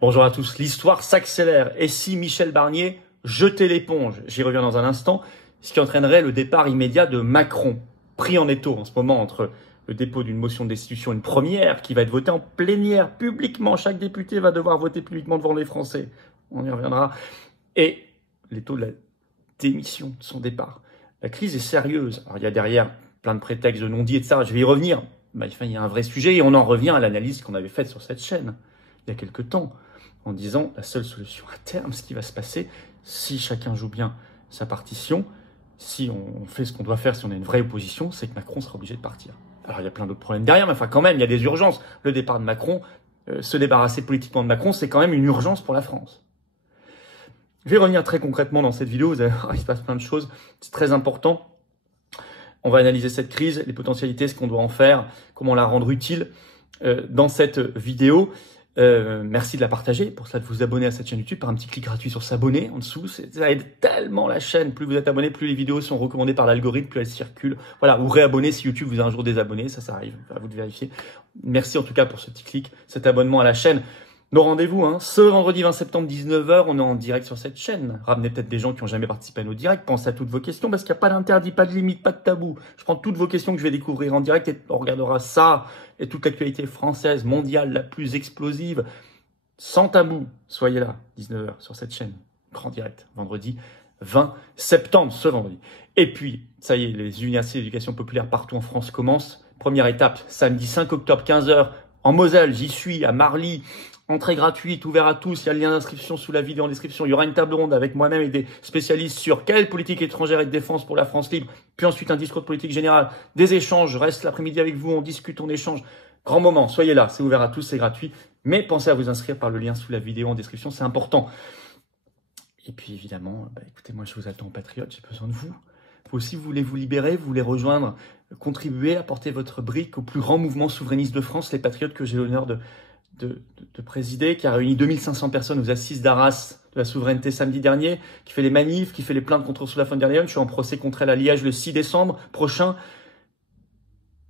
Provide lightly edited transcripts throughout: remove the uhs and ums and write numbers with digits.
Bonjour à tous, l'histoire s'accélère. Et si Michel Barnier jetait l'éponge? J'y reviens dans un instant. Ce qui entraînerait le départ immédiat de Macron, pris en étau en ce moment entre le dépôt d'une motion de destitution, une première qui va être votée en plénière publiquement. Chaque député va devoir voter publiquement devant les Français. On y reviendra. Et l'étau de la démission, de son départ. La crise est sérieuse. Alors il y a derrière plein de prétextes de non-dits, etc. Je vais y revenir. Il y a un vrai sujet et on en revient à l'analyse qu'on avait faite sur cette chaîne il y a quelque temps, en disant la seule solution à terme, ce qui va se passer, si chacun joue bien sa partition, si on fait ce qu'on doit faire, si on a une vraie opposition, c'est que Macron sera obligé de partir. Alors il y a plein d'autres problèmes derrière, mais quand même, il y a des urgences. Le départ de Macron, se débarrasser politiquement de Macron, c'est quand même une urgence pour la France. Je vais revenir très concrètement dans cette vidéo, vous allez voir, il se passe plein de choses, c'est très important. On va analyser cette crise, les potentialités, ce qu'on doit en faire, comment la rendre utile dans cette vidéo. Merci de la partager, pour cela de vous abonner à cette chaîne YouTube par un petit clic gratuit sur s'abonner en dessous, ça aide tellement la chaîne, plus vous êtes abonné, plus les vidéos sont recommandées par l'algorithme, plus elles circulent, voilà, ou réabonner si YouTube vous a un jour désabonné, ça arrive, à vous de vérifier. Merci en tout cas pour ce petit clic, cet abonnement à la chaîne. Nos rendez-vous, ce vendredi 20 septembre 19h, on est en direct sur cette chaîne. Ramenez peut-être des gens qui n'ont jamais participé à nos directs, pensez à toutes vos questions parce qu'il n'y a pas d'interdit, pas de limite, pas de tabou. Je prends toutes vos questions que je vais découvrir en direct et on regardera ça et toute l'actualité française, mondiale, la plus explosive, sans tabou. Soyez là, 19h sur cette chaîne, grand direct, vendredi 20 septembre, ce vendredi. Et puis, ça y est, les universités d'éducation populaire partout en France commencent. Première étape, samedi 5 octobre, 15h, en Moselle, j'y suis, à Marly. Entrée gratuite, ouvert à tous, il y a le lien d'inscription sous la vidéo en description. Il y aura une table ronde avec moi-même et des spécialistes sur quelle politique étrangère et de défense pour la France libre. Puis ensuite un discours de politique générale, des échanges. Je reste l'après-midi avec vous, on discute, on échange. Grand moment, soyez là, c'est ouvert à tous, c'est gratuit. Mais pensez à vous inscrire par le lien sous la vidéo en description, c'est important. Et puis évidemment, écoutez, moi je vous attends patriotes, j'ai besoin de vous. Vous aussi, vous voulez vous libérer, vous voulez rejoindre, contribuer, apporter votre brique au plus grand mouvement souverainiste de France, les patriotes que j'ai l'honneur de présider, qui a réuni 2500 personnes aux assises d'Arras de la souveraineté samedi dernier, qui fait les manifs, qui fait les plaintes contre Ursula von der Leyen. Je suis en procès contre elle à Liège le 6 décembre prochain.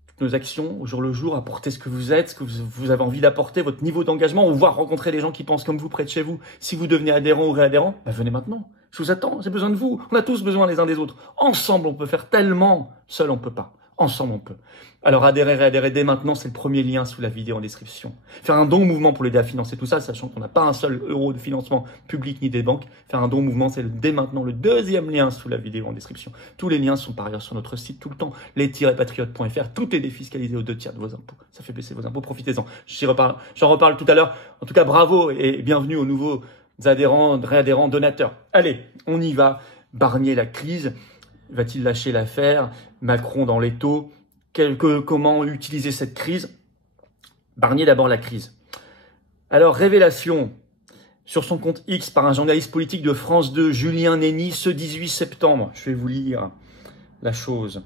Toutes nos actions, au jour le jour, apporter ce que vous êtes, ce que vous avez envie d'apporter, votre niveau d'engagement, ou voir rencontrer des gens qui pensent comme vous près de chez vous. Si vous devenez adhérent ou réadhérent, venez maintenant. Je vous attends, j'ai besoin de vous. On a tous besoin les uns des autres. Ensemble, on peut faire tellement. Seul, on peut pas. Ensemble, on peut. Alors, adhérer dès maintenant, c'est le premier lien sous la vidéo en description. Faire un don au mouvement pour l'aider à financer tout ça, sachant qu'on n'a pas un seul euro de financement public ni des banques. Faire un don au mouvement, c'est dès maintenant le deuxième lien sous la vidéo en description. Tous les liens sont par ailleurs sur notre site tout le temps, les-patriotes.fr. Tout est défiscalisé aux 2/3 de vos impôts. Ça fait baisser vos impôts, profitez-en. J'en reparle tout à l'heure. En tout cas, bravo et bienvenue aux nouveaux adhérents, réadhérents, donateurs. Allez, on y va. Barnier, la crise. Va-t-il lâcher l'affaire? Macron dans l'étau. Comment utiliser cette crise? Barnier d'abord la crise. Alors, révélation sur son compte X par un journaliste politique de France 2, Julien Nény, ce 18 septembre. Je vais vous lire la chose.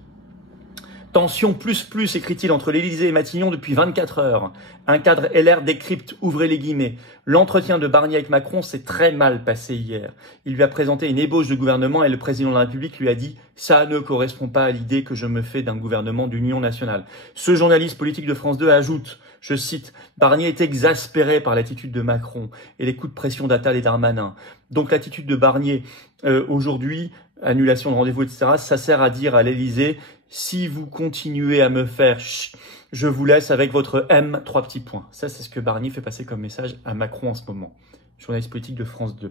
Tension plus, écrit-il, entre l'Élysée et Matignon depuis 24 heures. Un cadre LR décrypte, ouvrez les guillemets. L'entretien de Barnier avec Macron s'est très mal passé hier. Il lui a présenté une ébauche de gouvernement et le président de la République lui a dit « Ça ne correspond pas à l'idée que je me fais d'un gouvernement d'union nationale ». Ce journaliste politique de France 2 ajoute, je cite, « Barnier est exaspéré par l'attitude de Macron et les coups de pression d'Attal et Darmanin. Donc l'attitude de Barnier aujourd'hui, annulation de rendez-vous, etc., ça sert à dire à l'Élysée « Si vous continuez à me faire chut, je vous laisse avec votre M, 3 petits points ». Ça, c'est ce que Barnier fait passer comme message à Macron en ce moment. Journaliste politique de France 2.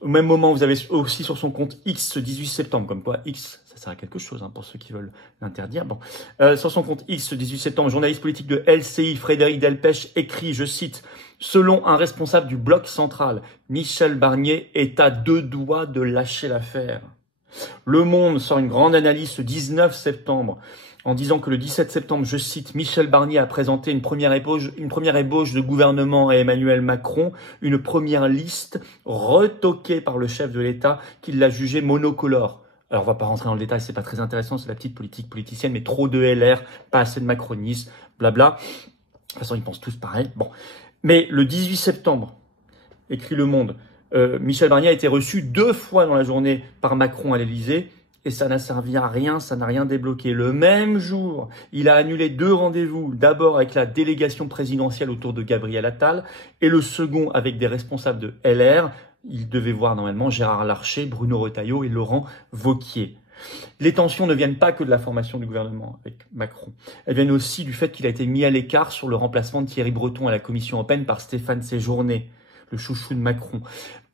Au même moment, vous avez aussi sur son compte X ce 18 septembre, comme quoi X, ça sert à quelque chose pour ceux qui veulent l'interdire. Bon, sur son compte X ce 18 septembre, journaliste politique de LCI, Frédéric Delpech, écrit, je cite, « Selon un responsable du bloc central, Michel Barnier est à 2 doigts de lâcher l'affaire. » Le Monde sort une grande analyse ce 19 septembre en disant que le 17 septembre, je cite, Michel Barnier a présenté une première ébauche de gouvernement à Emmanuel Macron, une première liste retoquée par le chef de l'État qui l'a jugée monocolore. Alors on va pas rentrer dans le détail, c'est pas très intéressant, c'est la petite politique politicienne, mais trop de LR, pas assez de macronisme, blabla. De toute façon, ils pensent tous pareil. Bon. Mais le 18 septembre, écrit Le Monde, Michel Barnier a été reçu 2 fois dans la journée par Macron à l'Élysée et ça n'a servi à rien, ça n'a rien débloqué. Le même jour, il a annulé 2 rendez-vous, d'abord avec la délégation présidentielle autour de Gabriel Attal et le second avec des responsables de LR. Il devait voir normalement Gérard Larcher, Bruno Retailleau et Laurent Wauquiez. Les tensions ne viennent pas que de la formation du gouvernement avec Macron. Elles viennent aussi du fait qu'il a été mis à l'écart sur le remplacement de Thierry Breton à la Commission européenne par Stéphane Séjourné, le chouchou de Macron.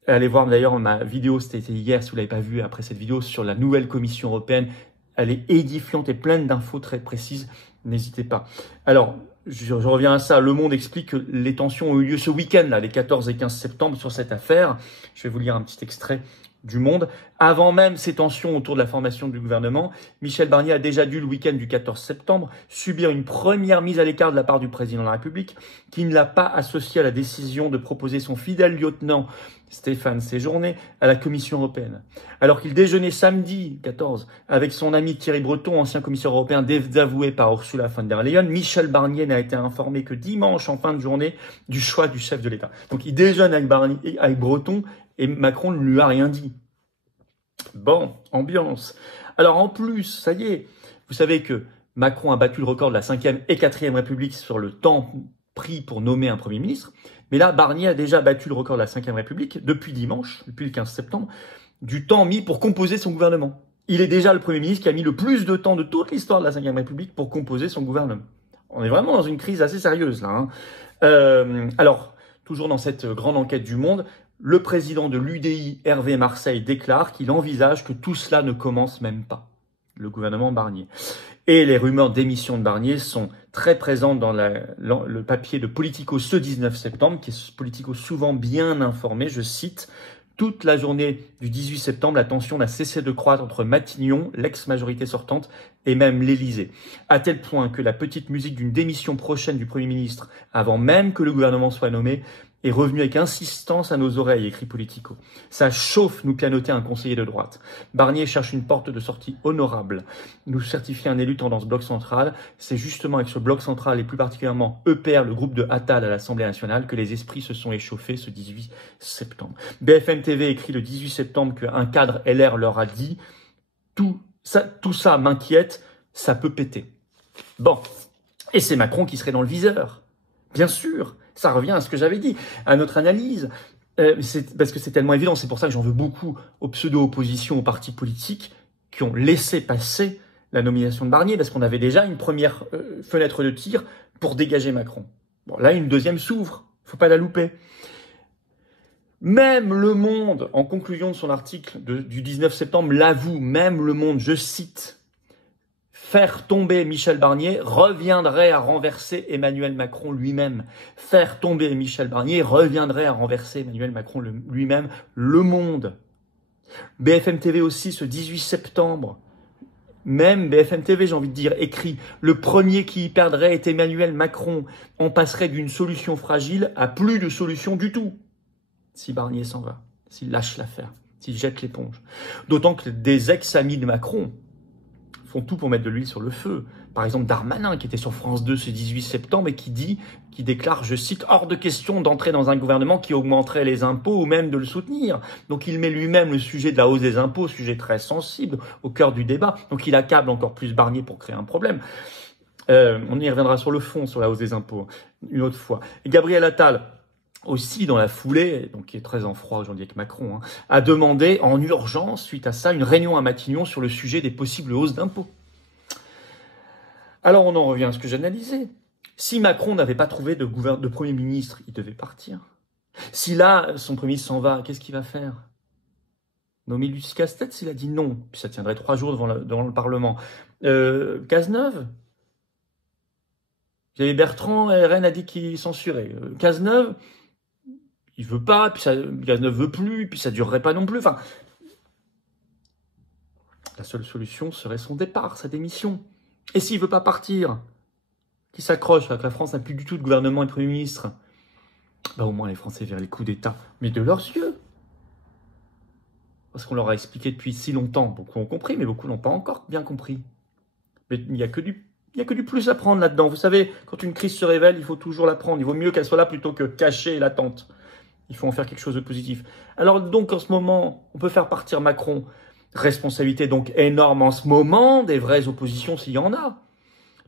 Allez voir d'ailleurs ma vidéo, c'était hier, si vous ne l'avez pas vu après cette vidéo, sur la nouvelle Commission européenne. Elle est édifiante et pleine d'infos très précises. N'hésitez pas. Alors, je reviens à ça. Le Monde explique que les tensions ont eu lieu ce week-end, là, les 14 et 15 septembre, sur cette affaire. Je vais vous lire un petit extrait du Monde. Avant même ces tensions autour de la formation du gouvernement, Michel Barnier a déjà dû, le week-end du 14 septembre, subir une première mise à l'écart de la part du président de la République, qui ne l'a pas associé à la décision de proposer son fidèle lieutenant Stéphane Séjourné à la Commission européenne. Alors qu'il déjeunait samedi 14 avec son ami Thierry Breton, ancien commissaire européen désavoué par Ursula von der Leyen, Michel Barnier n'a été informé que dimanche en fin de journée du choix du chef de l'État. Donc il déjeune avec Breton et Macron ne lui a rien dit. Bon, ambiance. Alors en plus, ça y est, vous savez que Macron a battu le record de la 5e et 4e République sur le temps pris pour nommer un Premier ministre. Mais là, Barnier a déjà battu le record de la 5e République depuis dimanche, depuis le 15 septembre, du temps mis pour composer son gouvernement. Il est déjà le Premier ministre qui a mis le plus de temps de toute l'histoire de la 5e République pour composer son gouvernement. On est vraiment dans une crise assez sérieuse là. Alors, toujours dans cette grande enquête du Monde, le président de l'UDI, Hervé Marseille, déclare qu'il envisage que tout cela ne commence même pas. Le gouvernement Barnier. Et les rumeurs d'émission de Barnier sont très présentes dans le papier de Politico ce 19 septembre, qui est Politico souvent bien informé, je cite, « Toute la journée du 18 septembre, la tension n'a cessé de croître entre Matignon, l'ex-majorité sortante, et même l'Élysée, à tel point que la petite musique d'une démission prochaine du Premier ministre, avant même que le gouvernement soit nommé, est revenu avec insistance à nos oreilles, écrit Politico. Ça chauffe, nous pianotait un conseiller de droite. Barnier cherche une porte de sortie honorable. Nous certifier un élu tendance bloc central. C'est justement avec ce bloc central et plus particulièrement EPR, le groupe de Attal à l'Assemblée nationale, que les esprits se sont échauffés ce 18 septembre. BFM TV écrit le 18 septembre qu'un cadre LR leur a dit « Tout ça m'inquiète, ça peut péter ». Bon, et c'est Macron qui serait dans le viseur. Bien sûr. Ça revient à ce que j'avais dit, à notre analyse, parce que c'est tellement évident, c'est pour ça que j'en veux beaucoup aux pseudo-oppositions, aux partis politiques qui ont laissé passer la nomination de Barnier, parce qu'on avait déjà une première fenêtre de tir pour dégager Macron. Bon, là, une deuxième s'ouvre, faut pas la louper. Même Le Monde, en conclusion de son article du 19 septembre, l'avoue, même Le Monde, je cite, faire tomber Michel Barnier reviendrait à renverser Emmanuel Macron lui-même. Faire tomber Michel Barnier reviendrait à renverser Emmanuel Macron lui-même. Le Monde. BFM TV aussi, ce 18 septembre. Même BFM TV, j'ai envie de dire, écrit « Le premier qui y perdrait est Emmanuel Macron. On passerait d'une solution fragile à plus de solution du tout. » Si Barnier s'en va, s'il lâche l'affaire, s'il jette l'éponge. D'autant que des ex-amis de Macron font tout pour mettre de l'huile sur le feu. Par exemple, Darmanin, qui était sur France 2 ce 18 septembre et qui déclare, je cite, « Hors de question d'entrer dans un gouvernement qui augmenterait les impôts ou même de le soutenir. » Donc il met lui-même le sujet de la hausse des impôts, sujet très sensible, au cœur du débat. Donc il accable encore plus Barnier pour créer un problème. On y reviendra sur le fond, sur la hausse des impôts, une autre fois. Et Gabriel Attal, aussi dans la foulée, donc qui est très en froid aujourd'hui avec Macron, a demandé en urgence, suite à ça, une réunion à Matignon sur le sujet des possibles hausses d'impôts. Alors on en revient à ce que j'analysais. Si Macron n'avait pas trouvé de Premier ministre, il devait partir. Si là, son Premier ministre s'en va, qu'est-ce qu'il va faire? Nommer Lucie Castex, il a dit non. Puis ça tiendrait 3 jours devant le Parlement. Cazeneuve, vous avez Bertrand, RN a dit qu'il censurait. Cazeneuve, il veut pas, puis Cazeneuve veut plus, puis ça durerait pas non plus. Enfin, la seule solution serait son départ, sa démission. Et s'il veut pas partir, qui s'accroche, que la France n'a plus du tout de gouvernement et de Premier ministre, bah au moins les Français verraient les coups d'État, mais de leurs yeux. Parce qu'on leur a expliqué depuis si longtemps, beaucoup ont compris, mais beaucoup n'ont pas encore bien compris. Mais il n'y a que du plus à prendre là-dedans. Vous savez, quand une crise se révèle, il faut toujours la prendre. Il vaut mieux qu'elle soit là plutôt que cachée et latente. Il faut en faire quelque chose de positif. Alors donc, en ce moment, on peut faire partir Macron. Responsabilité donc énorme en ce moment des vraies oppositions s'il y en a.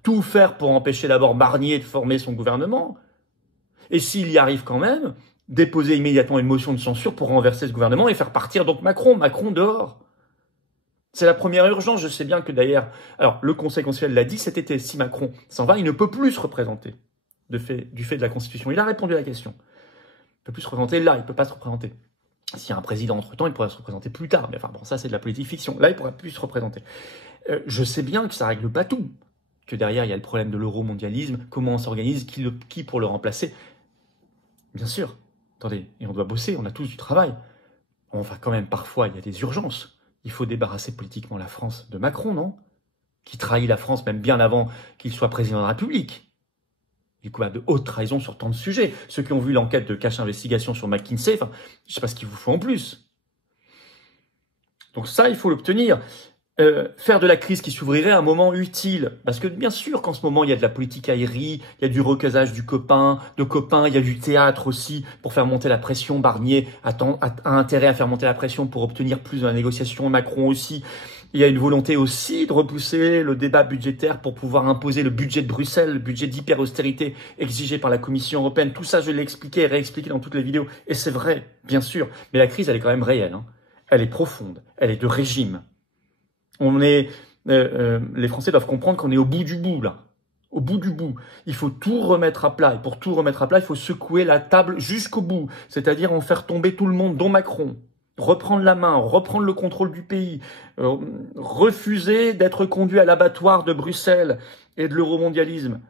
Tout faire pour empêcher d'abord Barnier de former son gouvernement. Et s'il y arrive quand même, déposer immédiatement une motion de censure pour renverser ce gouvernement et faire partir donc Macron. Macron dehors. C'est la première urgence. Je sais bien que d'ailleurs, alors le Conseil constitutionnel l'a dit cet été, si Macron s'en va, il ne peut plus se représenter du fait de la Constitution. Il a répondu à la question. Il ne peut plus se représenter là, il ne peut pas se représenter. S'il y a un président entre-temps, il pourrait se représenter plus tard. Mais enfin bon, ça c'est de la politique fiction. Là, il ne pourra plus se représenter. Je sais bien que ça règle pas tout. Que derrière, il y a le problème de l'euro-mondialisme. Comment on s'organise, qui pour le remplacer. Bien sûr. Attendez, et on doit bosser, on a tous du travail. Enfin, quand même, parfois, il y a des urgences. Il faut débarrasser politiquement la France de Macron, non? Qui trahit la France même bien avant qu'il soit président de la République. Du coup, de haute trahison sur tant de sujets. Ceux qui ont vu l'enquête de cache investigation sur McKinsey, enfin, je sais pas ce qu'il vous faut en plus. Donc ça, il faut l'obtenir. Faire de la crise qui s'ouvrirait un moment utile. Parce que bien sûr qu'en ce moment, il y a de la politique aérie, il y a du recasage de copains, il y a du théâtre aussi pour faire monter la pression. Barnier a intérêt à faire monter la pression pour obtenir plus de la négociation. Macron aussi. Il y a une volonté aussi de repousser le débat budgétaire pour pouvoir imposer le budget de Bruxelles, le budget d'hyper-austérité exigé par la Commission européenne. Tout ça, je l'ai expliqué et réexpliqué dans toutes les vidéos. Et c'est vrai, bien sûr. Mais la crise, elle est quand même réelle. Hein. Elle est profonde. Elle est de régime. Les Français doivent comprendre qu'on est au bout du bout, là. Au bout du bout. Il faut tout remettre à plat. Et pour tout remettre à plat, il faut secouer la table jusqu'au bout. C'est-à-dire en faire tomber tout le monde, dont Macron. Reprendre la main, reprendre le contrôle du pays. Refuser d'être conduit à l'abattoir de Bruxelles et de l'euromondialisme.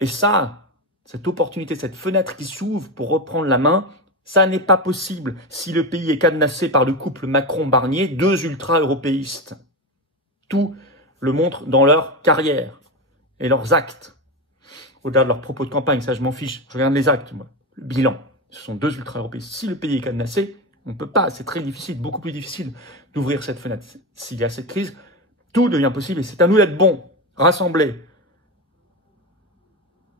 Et ça, cette opportunité, cette fenêtre qui s'ouvre pour reprendre la main, ça n'est pas possible si le pays est cadenassé par le couple Macron-Barnier, deux ultra-européistes. Tout le montre dans leur carrière et leurs actes. Au-delà de leurs propos de campagne, ça je m'en fiche, je regarde les actes, moi. Le bilan, ce sont deux ultra-européistes. Si le pays est cadenassé, on ne peut pas, c'est très difficile, beaucoup plus difficile d'ouvrir cette fenêtre. S'il y a cette crise, tout devient possible et c'est à nous d'être bons, rassemblés.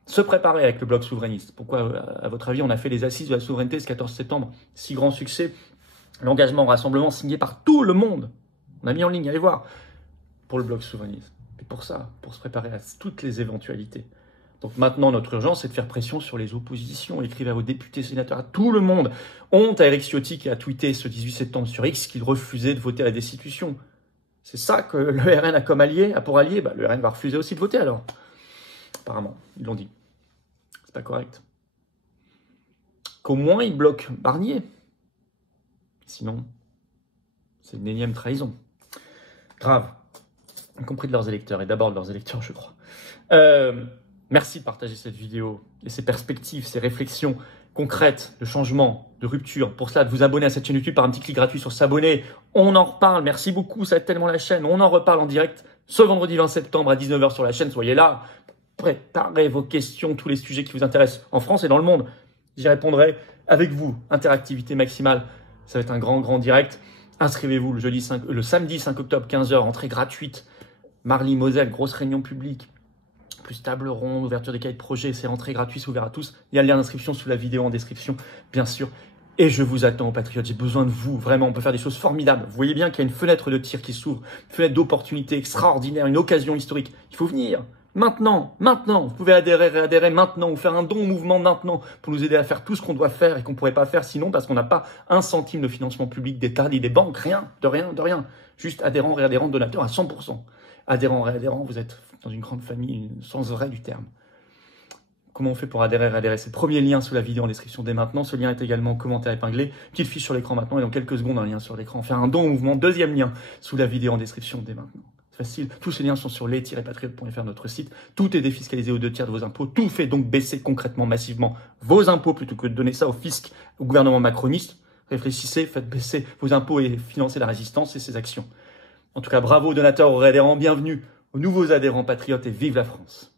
Se préparer avec le bloc souverainiste. Pourquoi, à votre avis, on a fait les assises de la souveraineté ce 14 septembre? Si grand succès. L'engagement, rassemblement signé par tout le monde. On a mis en ligne, allez voir, pour le bloc souverainiste. Et pour ça, pour se préparer à toutes les éventualités. Donc maintenant, notre urgence, c'est de faire pression sur les oppositions. Écrivez à vos députés, sénateurs, à tout le monde. Honte à Éric Ciotti qui a tweeté ce 18 septembre sur X qu'il refusait de voter à la destitution. C'est ça que le RN a comme allié, a pour allié. Le RN va refuser aussi de voter alors. Apparemment, ils l'ont dit. C'est pas correct. Qu'au moins, ils bloquent Barnier. Sinon, c'est une énième trahison. Grave. Y compris de leurs électeurs, et d'abord de leurs électeurs, je crois. Merci de partager cette vidéo et ces perspectives, ces réflexions concrètes de changement, de rupture. Pour cela, de vous abonner à cette chaîne YouTube par un petit clic gratuit sur s'abonner. On en reparle. Merci beaucoup, ça aide tellement la chaîne. On en reparle en direct ce vendredi 20 septembre à 19 h sur la chaîne. Soyez là. Préparez vos questions, tous les sujets qui vous intéressent en France et dans le monde. J'y répondrai avec vous. Interactivité maximale. Ça va être un grand direct. Inscrivez-vous le samedi 5 octobre, 15 h, entrée gratuite. Marly-Moselle, grosse réunion publique. Plus table ronde, ouverture des cahiers de projet. C'est entrée gratuite, c'est ouvert à tous. Il y a le lien d'inscription sous la vidéo en description, bien sûr. Et je vous attends, patriotes. J'ai besoin de vous. Vraiment, on peut faire des choses formidables. Vous voyez bien qu'il y a une fenêtre de tir qui s'ouvre. Une fenêtre d'opportunité extraordinaire, une occasion historique. Il faut venir. Maintenant, vous pouvez réadhérer maintenant ou faire un don au mouvement maintenant pour nous aider à faire tout ce qu'on doit faire et qu'on ne pourrait pas faire sinon parce qu'on n'a pas un centime de financement public d'État, ni des banques, rien, de rien. Juste adhérents, réadhérents, donateurs à 100%. Adhérents, réadhérents, vous êtes dans une grande famille, sens vrai du terme. Comment on fait pour adhérer? C'est le premier lien sous la vidéo en description dès maintenant. Ce lien est également commentaire épinglé. Petite fiche sur l'écran maintenant et dans quelques secondes un lien sur l'écran. Faire un don au mouvement, deuxième lien sous la vidéo en description dès maintenant. Facile. Tous ces liens sont sur les-patriotes.fr, notre site. Tout est défiscalisé aux 2/3 de vos impôts. Tout fait donc baisser concrètement, massivement vos impôts plutôt que de donner ça au fisc, au gouvernement macroniste. Réfléchissez, faites baisser vos impôts et financez la résistance et ses actions. En tout cas, bravo aux donateurs, aux adhérents, bienvenue aux nouveaux adhérents patriotes et vive la France.